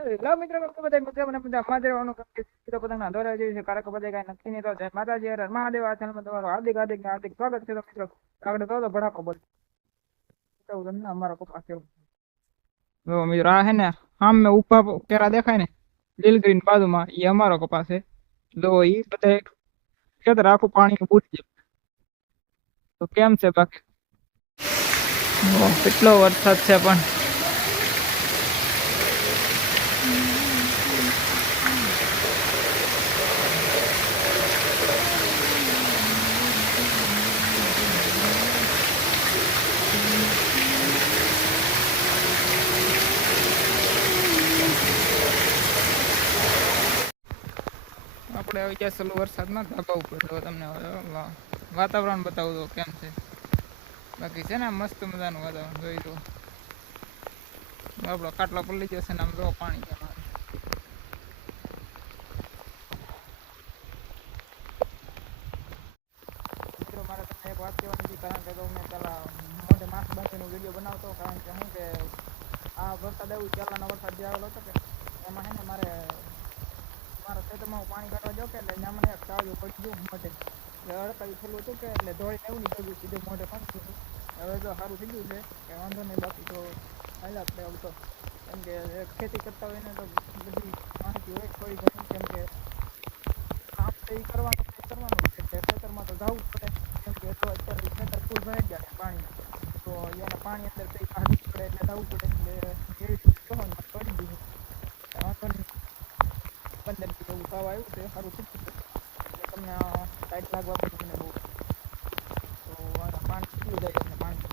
લો મિત્રો બધા મજા મહાદેવનું પતંગના દોરા જેવી છે કારક બધા કઈ નક્કી નહીં તો જય માતાજી હર મહાદેવ આ ચેનલમાં તમારું હાર્દિક સ્વાગત છે. તો મિત્રો આગળ તો ભડાકો બોલ તમને અમારો કપાસ કેવો જો મિત્રો આ હે ને આમ મેં ઉપા કેરા દેખાય ને લીલ ગ્રીન બાજુમાં એ અમારો કપાસ છે. જો ઈ બધા ખેતર આખું પાણી બૂટી જાય. તો કેમ છે બાકી કેટલો વરસાદ છે પણ આપણે આવી ગયા ચાલુ વરસાદમાં ધાબા ઉપર તો તમને વાતાવરણ બતાવું તો કેમ છે. બાકી છે ને મસ્ત મજાનું વાતાવરણ જોઈ તો આપણો કાટલો પડી જશે ને આમ જો પાણી કેમ આવે. મિત્રો મારે તમને એક વાત કહેવાની હતી કારણ કે મેં પેલા મોઢે માસ્ક બાંધીનો વિડીયો બનાવતો કારણ કે શું કે આ વરસાદ એવું પહેલાનો વરસાદ જે આવેલો હતો કે એમાં છે ને મારા ખેતરમાં હું પાણી કાઢવા જાઉં કે એટલે ત્યાં મને એક ચાવ્યું પડી ગયું મોઢે અડકાવી થયેલું હતું કે એટલે ધોઈને એવું નહીં થયું સીધું મોઢે પાણી હતું. હવે જો સારું થઈ ગયું છે કે વાંધો નહીં બાકી તો હાલ્યા જ આવું તો કેમ કે ખેતી કરતા હોય ને તો બધી માહિતી હોય થોડી ઘણી કેમ કે કામ તો એ કરવાનું છે કે ખેતરમાં તો જવું જ પડે કેમ કે તો અત્યારે ખેતર ફૂલ ભરાઈ ગયા છે પાણી તો એને પાણી અંદર કંઈ કાઢવું પડે એટલે જવું પડે એટલે એવી રીતે પડી ગયું વાંધો નહીં 15 જેવું થવા આવ્યું છે સારું થઈ ગયું છે તમને ટાઈટ લાગવા તમને બહુ તો પાણી પીવું જાય તમને પાણી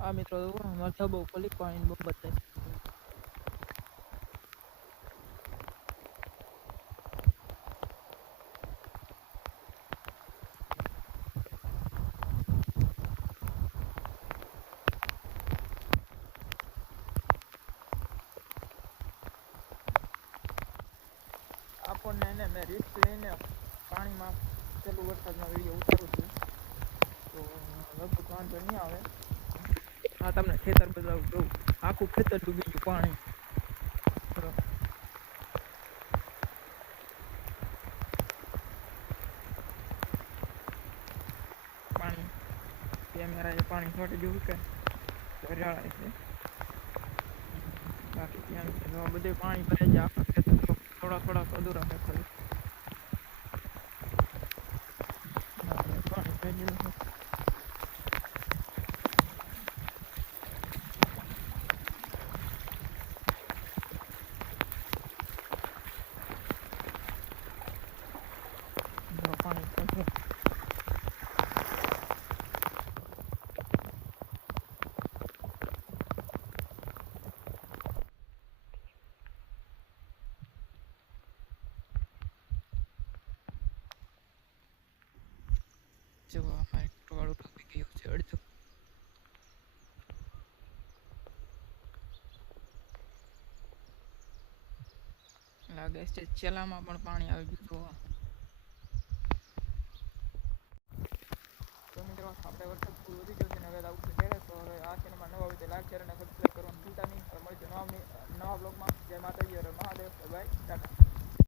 આ મિત્રો માથા બહુ પલી પાણી બહુ બતાય આપણને એને મેં રિસ્ક લઈને પાણીમાં પેલું વરસાદમાં વિડીયો ઉતારું છું તો લગભગ વાંધો નહીં આવે. હા તમને ખેતર બતાવું જોઉં આખું ખેતર ડૂબી ગયું પાણી કેમેરા પાણી છોટી જેવું કે હરિયાળા છે બાકી ત્યાં બધે પાણી ભરાઈ જાય આખા ખેતર થોડા અધૂરા છે ખરી પાણી ભરી ગયું છે. જો વાળું ડૂબી ગયું છે અડધું લાગે છે ચેલામાં પણ પાણી આવી ગયું. તો મિત્રો આપણે વરસાદ પૂરો વધી ગયો છે ને હવે આવું છે ત્યારે તો હવે આ ચેનલમાં નવા હોય તો લાઈક શેર અને સબસ્ક્રાઈબ કરવાનું ભૂલતા નહીં. મળીશું નવા બ્લોગમાં. જય માતાજી હર મહાદેવ. બાય ટાટા.